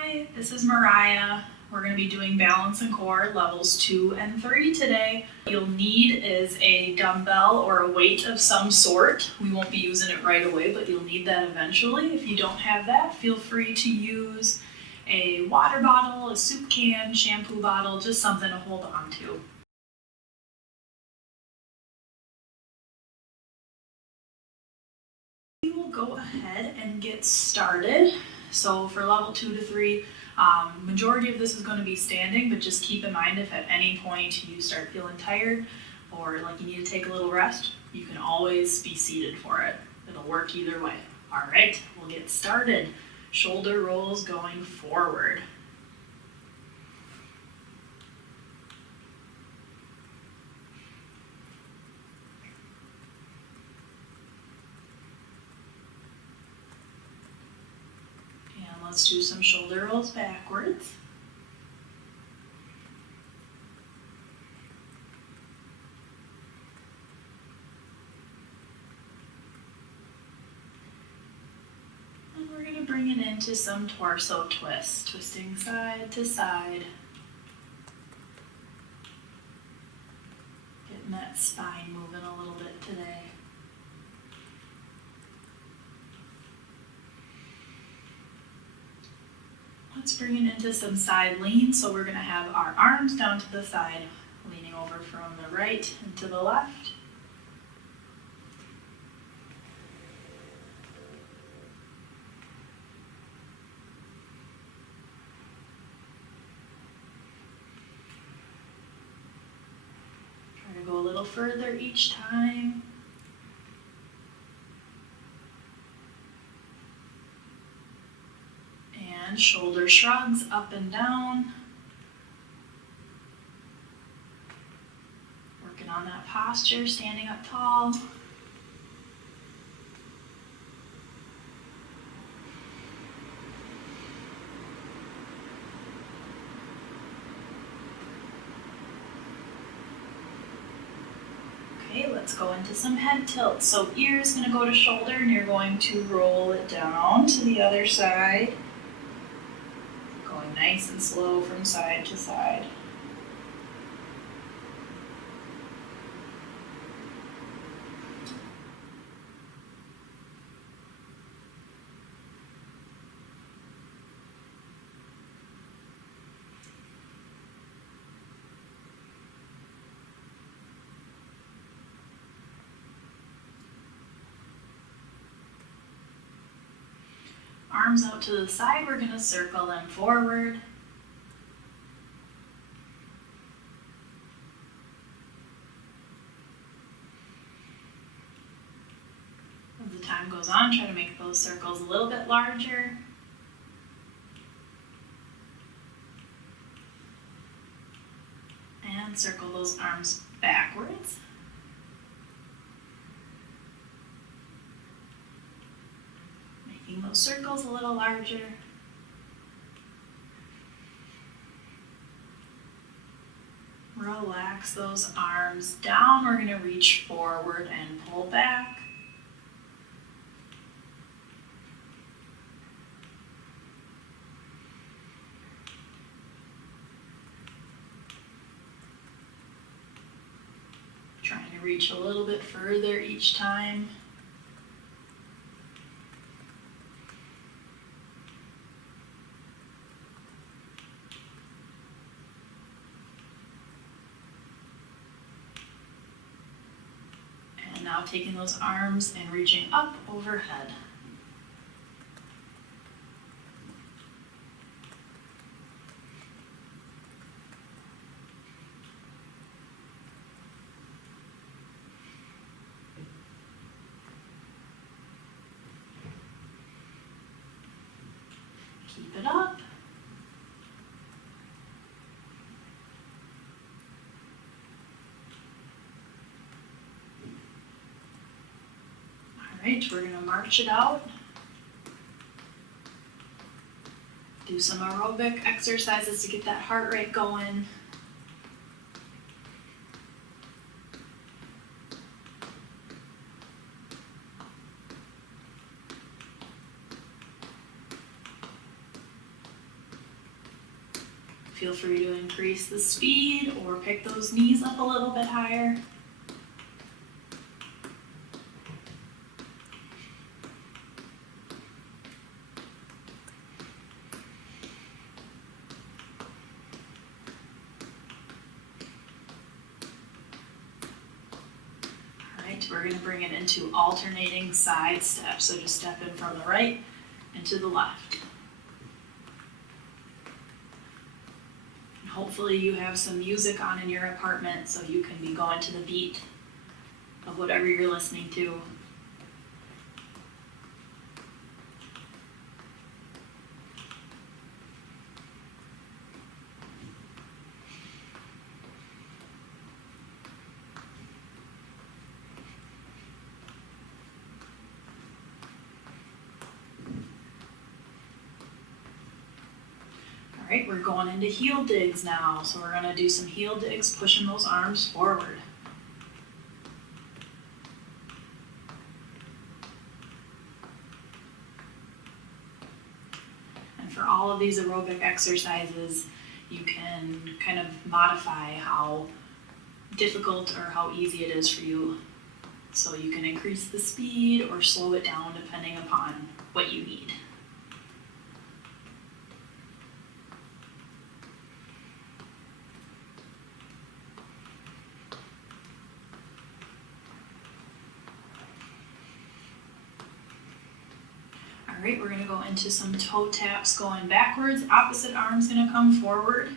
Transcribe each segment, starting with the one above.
Hi, this is Mariah. We're going to be doing balance and core levels 2 and 3 today. What you'll need is a dumbbell or a weight of some sort. We won't be using it right away, but you'll need that eventually. If you don't have that, feel free to use a water bottle, a soup can, shampoo bottle, just something to hold on to. We will go ahead and get started. So for level 2 to 3, majority of this is going to be standing, but just keep in mind if at any point you start feeling tired or like you need to take a little rest, you can always be seated for it. It'll work either way. All right, we'll get started. Shoulder rolls going forward. Let's do some shoulder rolls backwards. And we're going to bring it into some torso twists, twisting side to side. Getting that spine moving a little bit today. Let's bring it into some side lean. So we're going to have our arms down to the side, leaning over from the right and to the left. Try to go a little further each time. And shoulder shrugs up and down. Working on that posture, standing up tall. Okay, let's go into some head tilts. So ear is going to go to shoulder and you're going to roll it down to the other side. Going nice and slow from side to side. Arms out to the side, we're going to circle them forward. As the time goes on, try to make those circles a little bit larger. And circle those arms backwards. Making those circles a little larger. Relax those arms down. We're going to reach forward and pull back. Trying to reach a little bit further each time. And now taking those arms and reaching up overhead. Keep it up. All right, we're going to march it out. Do some aerobic exercises to get that heart rate going. Feel free to increase the speed or pick those knees up a little bit higher. We're going to bring it into alternating side steps. So just step in from the right and to the left. And hopefully you have some music on in your apartment so you can be going to the beat of whatever you're listening to. All right, we're going into heel digs now. So we're gonna do some heel digs, pushing those arms forward. And for all of these aerobic exercises, you can kind of modify how difficult or how easy it is for you. So you can increase the speed or slow it down depending upon what you need. All right, we're gonna go into some toe taps going backwards. Opposite arm's gonna come forward.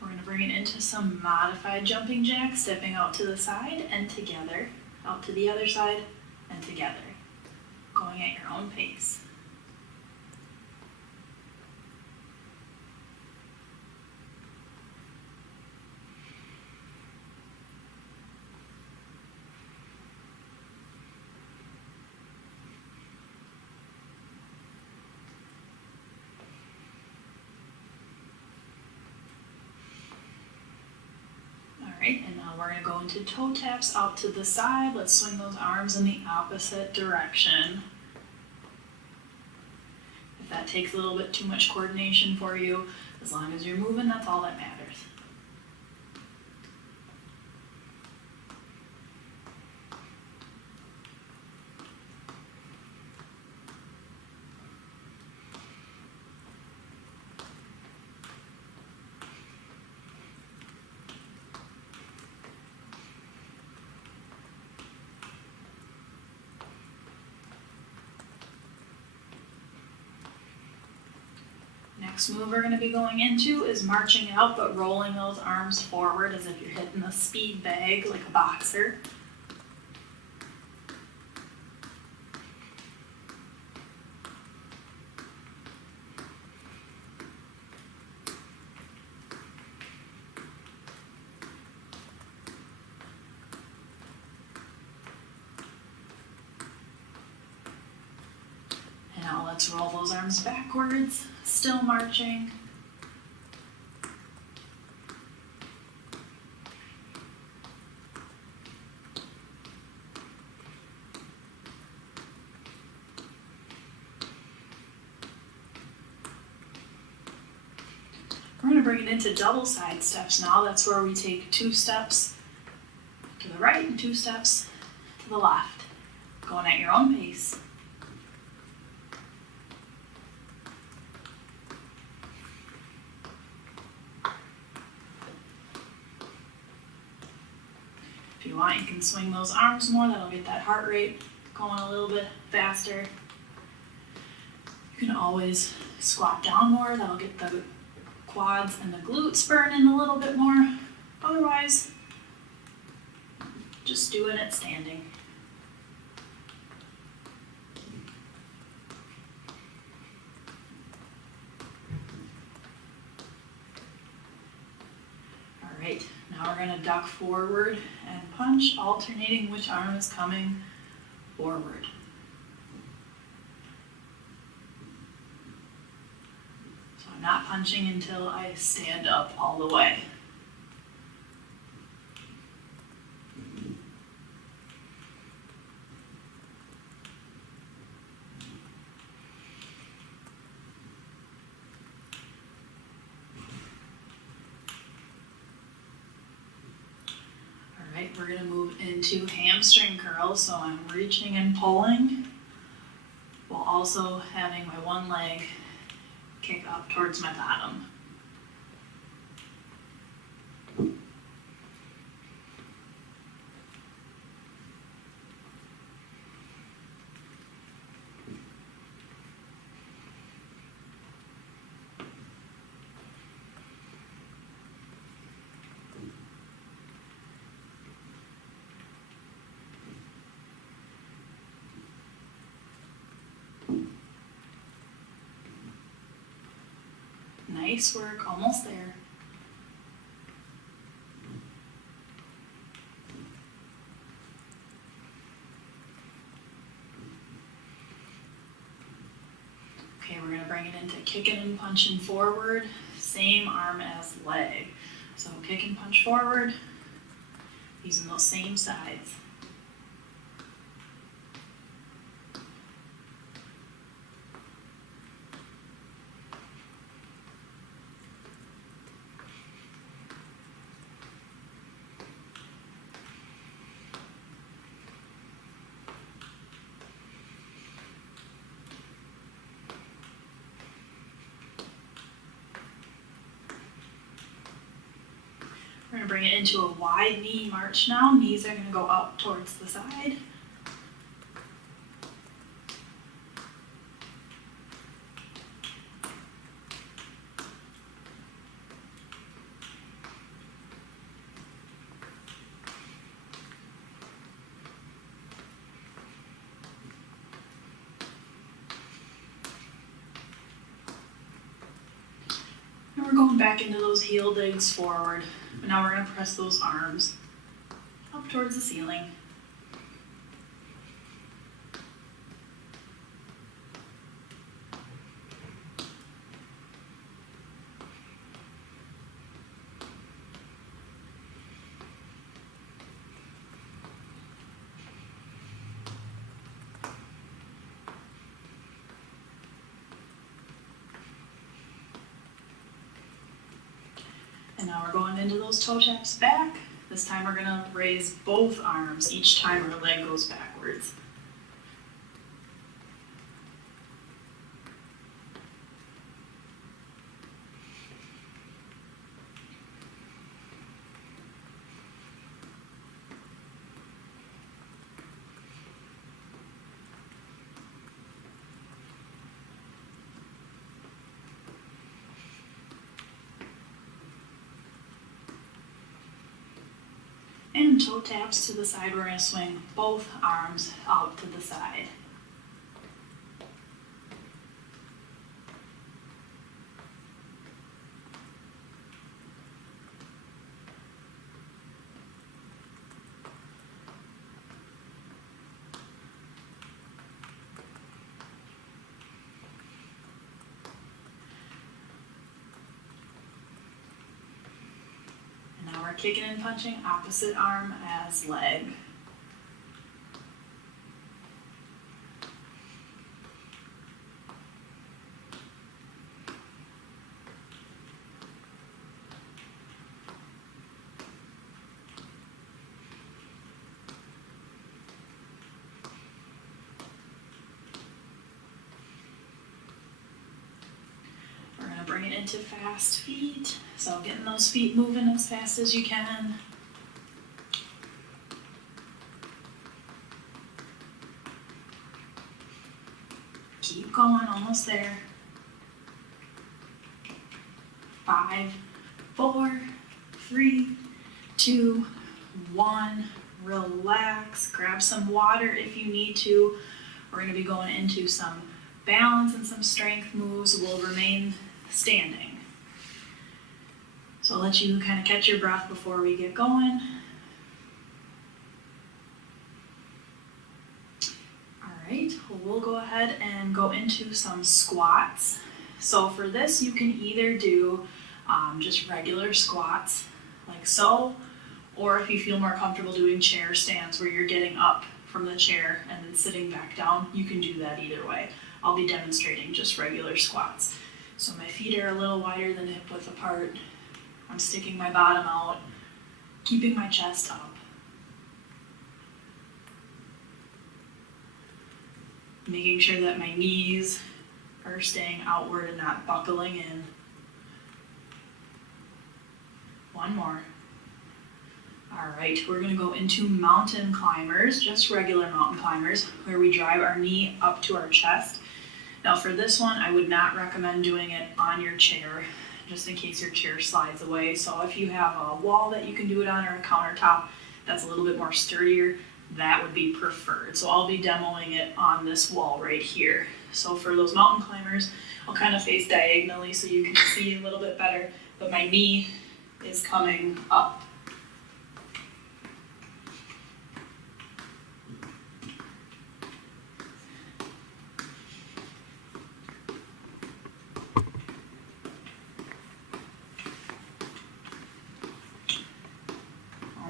We're going to bring it into some modified jumping jacks, stepping out to the side and together, out to the other side and together, going at your own pace. Alright, and now we're going to go into toe taps out to the side. Let's swing those arms in the opposite direction. If that takes a little bit too much coordination for you, as long as you're moving, that's all that matters. Next move we're going to be going into is marching out but rolling those arms forward as if you're hitting a speed bag like a boxer. And now let's roll those arms backwards. Still marching. We're going to bring it into double side steps now. That's where we take 2 steps to the right and 2 steps to the left, going at your own pace. If you want, you can swing those arms more. That'll get that heart rate going a little bit faster. You can always squat down more. That'll get the quads and the glutes burning a little bit more. Otherwise, just doing it standing. All right, now we're we're gonna duck forward and punch, alternating which arm is coming forward. So I'm not punching until I stand up all the way. We're going to move into hamstring curls, so I'm reaching and pulling while also having my one leg kick up towards my bottom. Nice work, almost there. Okay, we're going to bring it into kicking and punching forward, same arm as leg. So kick and punch forward, using those same sides. We're going to bring it into a wide knee march now. Knees are going to go up towards the side. And we're going back into those heel digs forward. But now we're going to press those arms up towards the ceiling. And now we're going into those toe taps back. This time we're gonna raise both arms each time our leg goes backwards. And toe taps to the side, we're going to swing both arms out to the side. Now we're kicking and punching opposite arm as leg. Bring it into fast feet. So getting those feet moving as fast as you can. Keep going, almost there. 5, 4, 3, 2, 1. Relax. Grab some water if you need to. We're going to be going into some balance and some strength moves. We'll remain standing. So I'll let you kind of catch your breath before we get going. All right, well, we'll go ahead and go into some squats. So for this, you can either do just regular squats, like so, or if you feel more comfortable doing chair stands where you're getting up from the chair and then sitting back down, you can do that either way. I'll be demonstrating just regular squats. So my feet are a little wider than hip width apart. I'm sticking my bottom out, keeping my chest up. Making sure that my knees are staying outward and not buckling in. One more. All right, we're gonna go into mountain climbers, just regular mountain climbers, where we drive our knee up to our chest. Now for this one, I would not recommend doing it on your chair, just in case your chair slides away. So if you have a wall that you can do it on or a countertop that's a little bit more sturdier, that would be preferred. So I'll be demoing it on this wall right here. So for those mountain climbers, I'll kind of face diagonally so you can see a little bit better, but my knee is coming up.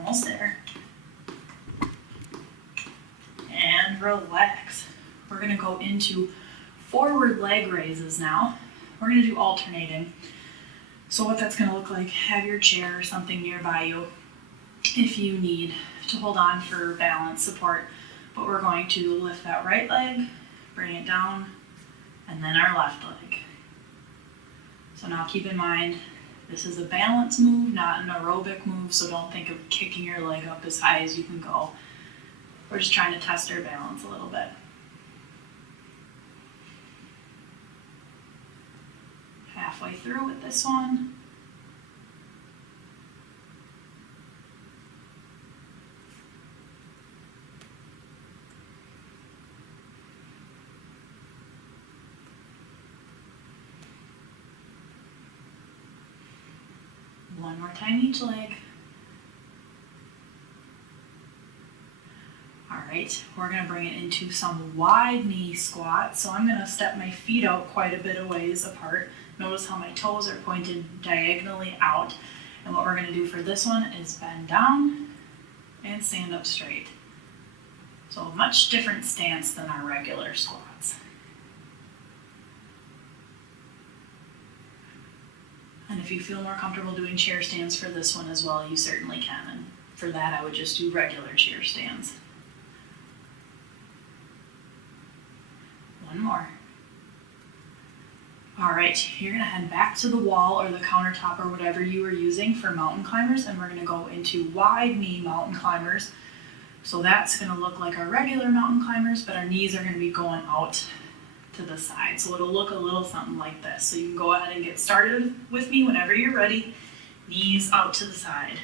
Almost there. And relax. We're gonna go into forward leg raises now. We're gonna do alternating. So what that's gonna look like, have your chair or something nearby you if you need to hold on for balance support. But we're going to lift that right leg, bring it down, and then our left leg. So now keep in mind, this is a balance move, not an aerobic move, so don't think of kicking your leg up as high as you can go. We're just trying to test our balance a little bit. Halfway through with this one. One more time each leg. All right, we're gonna bring it into some wide knee squats. So I'm gonna step my feet out quite a bit of ways apart. Notice how my toes are pointed diagonally out. And what we're gonna do for this one is bend down and stand up straight. So a much different stance than our regular squats. And if you feel more comfortable doing chair stands for this one as well, you certainly can. And for that, I would just do regular chair stands. One more. All right, you're gonna head back to the wall or the countertop or whatever you were using for mountain climbers, and we're gonna go into wide knee mountain climbers. So that's gonna look like our regular mountain climbers, but our knees are gonna be going out to the side. So it'll look a little something like this. So you can go ahead and get started with me whenever you're ready. Knees out to the side.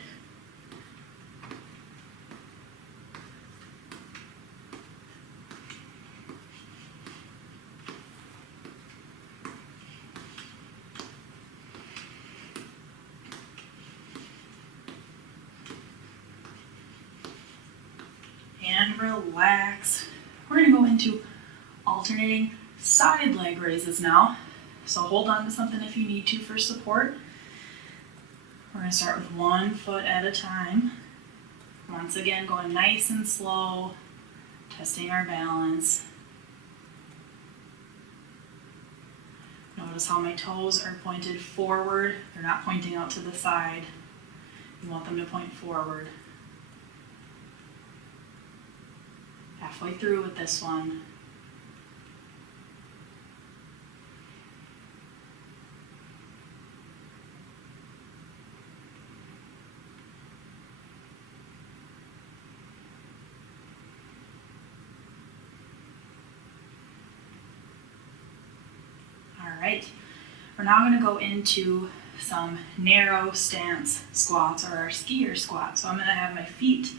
And relax. We're gonna go into alternating side leg raises now. So hold on to something if you need to for support. We're gonna start with one foot at a time. Once again, going nice and slow, testing our balance. Notice how my toes are pointed forward. They're not pointing out to the side. You want them to point forward. Halfway through with this one. All right, we're now going to go into some narrow stance squats, or our skier squat. So I'm going to have my feet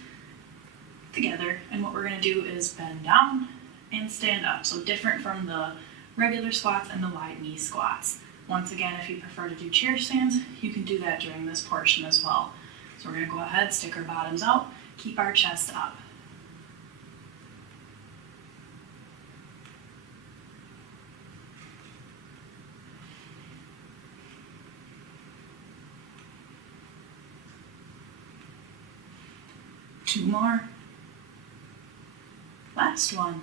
together, and what we're going to do is bend down and stand up. So different from the regular squats and the wide knee squats. Once again, if you prefer to do chair stands, you can do that during this portion as well. So we're going to go ahead, stick our bottoms out, keep our chest up. Two more. Last one.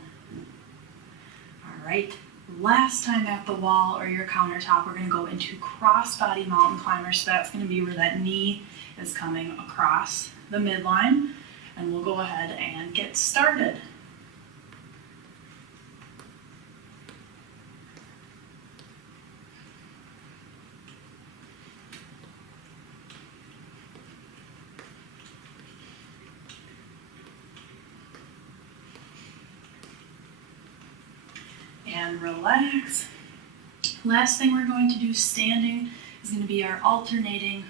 All right. Last time at the wall or your countertop, we're going to go into cross-body mountain climber. So that's going to be where that knee is coming across the midline. And we'll go ahead and get started. And relax. Last thing we're going to do standing is going to be our alternating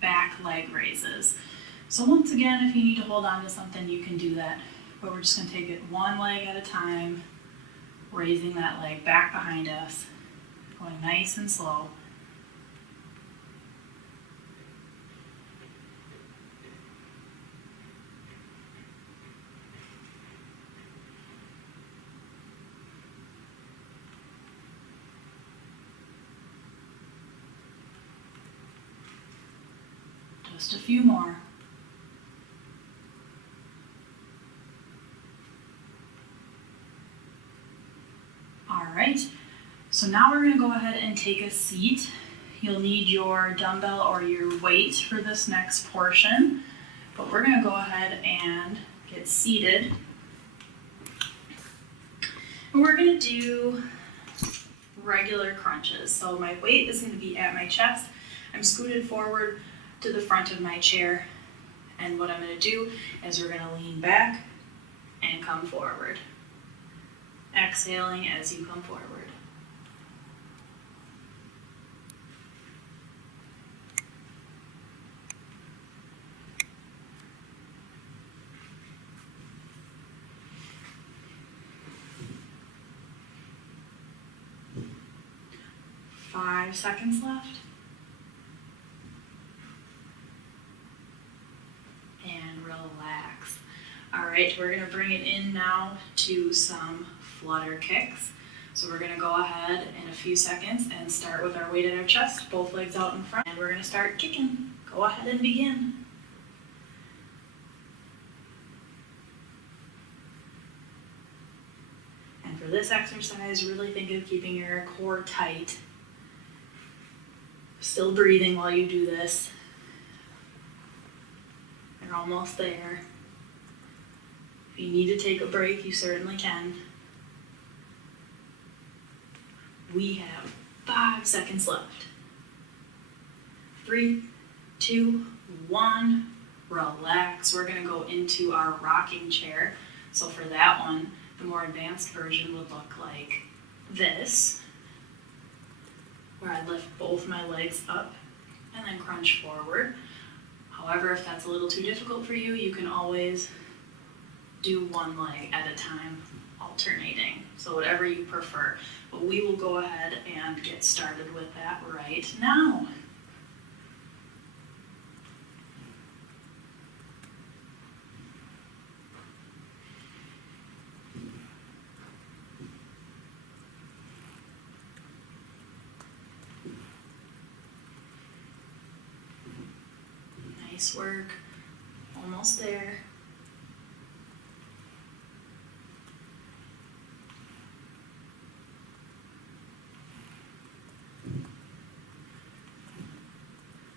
back leg raises. So once again, if you need to hold on to something, you can do that. But we're just going to take it one leg at a time, raising that leg back behind us, going nice and slow. Just a few more. All right, so now we're going to go ahead and take a seat. You'll need your dumbbell or your weight for this next portion, but we're going to go ahead and get seated. And we're going to do regular crunches. So my weight is going to be at my chest. I'm scooted forward to the front of my chair, and what I'm going to do is we're going to lean back and come forward, exhaling as you come forward. Five seconds left. Relax. All right, we're going to bring it in now to some flutter kicks. So we're going to go ahead in a few seconds and start with our weight at our chest, both legs out in front, and we're going to start kicking. Go ahead and begin. And for this exercise, really think of keeping your core tight. Still breathing while you do this. You're almost there. If you need to take a break, you certainly can. We have 5 seconds left. 3, 2, 1. Relax. We're going to go into our rocking chair. So for that one, the more advanced version would look like this, where I lift both my legs up and then crunch forward. However, if that's a little too difficult for you, you can always do one leg at a time, alternating. So whatever you prefer. But we will go ahead and get started with that right now. Nice work. Almost there.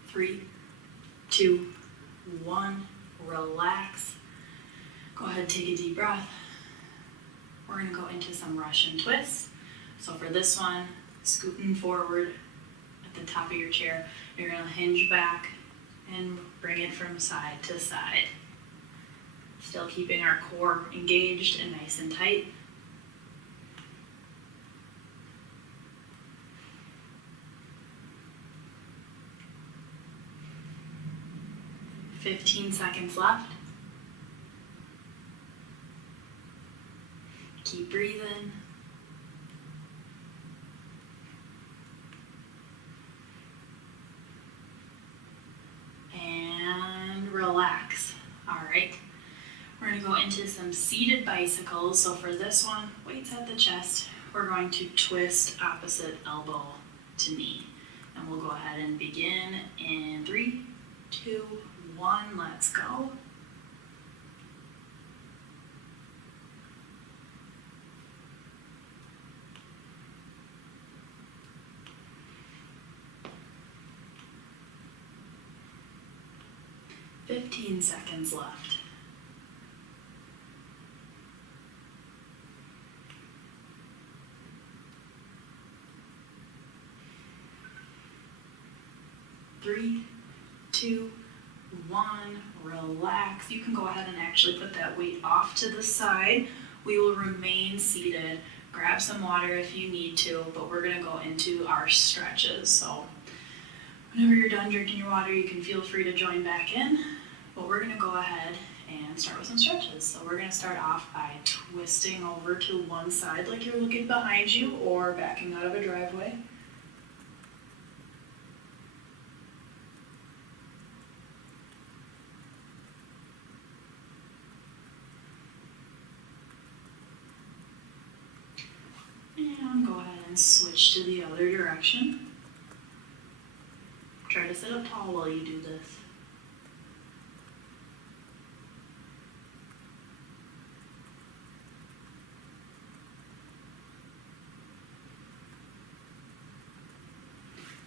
Three, 2, 1. Relax. Go ahead and take a deep breath. We're going to go into some Russian twists. So for this one, scooting forward at the top of your chair, you're going to hinge back and bring it from side to side. Still keeping our core engaged and nice and tight. "15 seconds left. Keep breathing. into some seated bicycles. So for this one, weights at the chest, we're going to twist opposite elbow to knee. And we'll go ahead and begin in 3, 2, 1, let's go. "15 seconds left. Three, 2, 1, relax. You can go ahead and actually put that weight off to the side. We will remain seated. Grab some water if you need to, but we're gonna go into our stretches. So whenever you're done drinking your water, you can feel free to join back in, but we're gonna go ahead and start with some stretches. So we're gonna start off by twisting over to one side like you're looking behind you or backing out of a driveway. And go ahead and switch to the other direction. Try to sit up tall while you do this.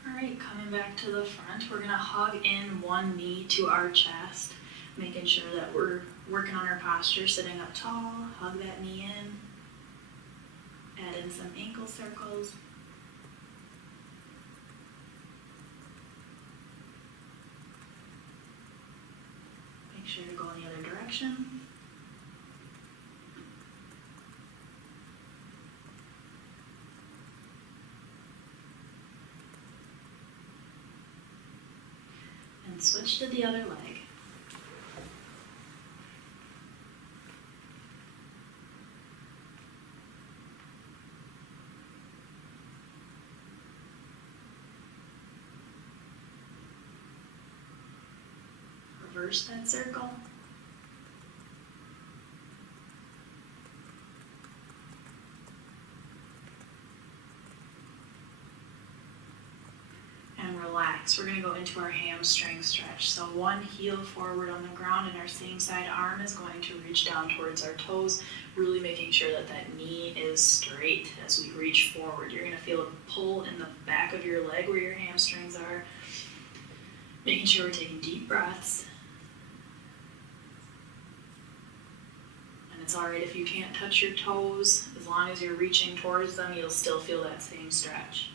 All right, coming back to the front, we're gonna hug in one knee to our chest, making sure that we're working on our posture, sitting up tall, hug that knee in. Add in some ankle circles. Make sure to go in the other direction. And switch to the other leg. Reverse that circle. And relax. We're going to go into our hamstring stretch. So one heel forward on the ground and our same side arm is going to reach down towards our toes, really making sure that that knee is straight as we reach forward. You're going to feel a pull in the back of your leg where your hamstrings are. Making sure we're taking deep breaths. It's all right if you can't touch your toes. As long as you're reaching towards them, you'll still feel that same stretch.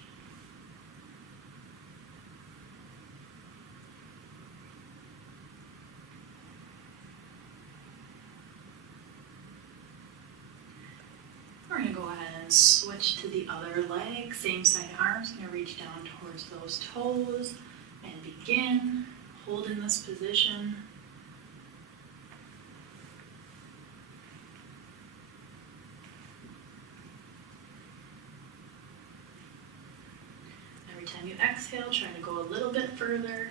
We're going to go ahead and switch to the other leg. Same side arms, going to reach down towards those toes and begin. Hold in this position. Every time you exhale, try to go a little bit further.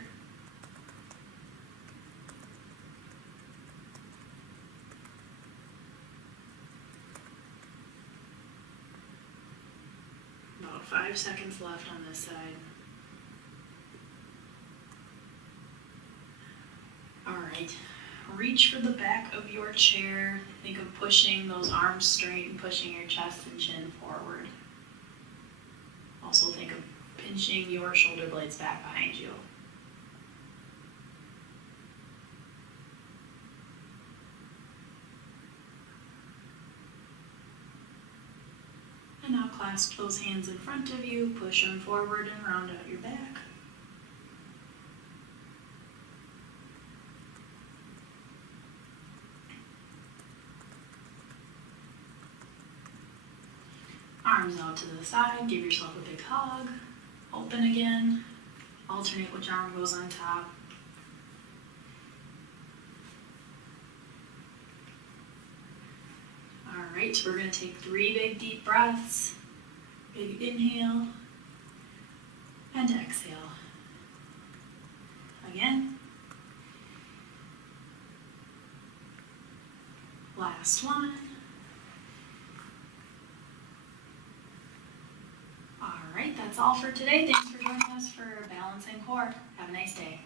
About 5 seconds left on this side. All right, reach for the back of your chair. Think of pushing those arms straight and pushing your chest and chin forward. Also think of pinching your shoulder blades back behind you. And now clasp those hands in front of you, push them forward and round out your back. Arms out to the side, give yourself a big hug. Open again. Alternate which arm goes on top. All right, so we're going to take 3 big deep breaths. Big inhale and exhale. Again. Last one. All right, that's all for today. Thanks for joining us for Balancing Core. Have a nice day.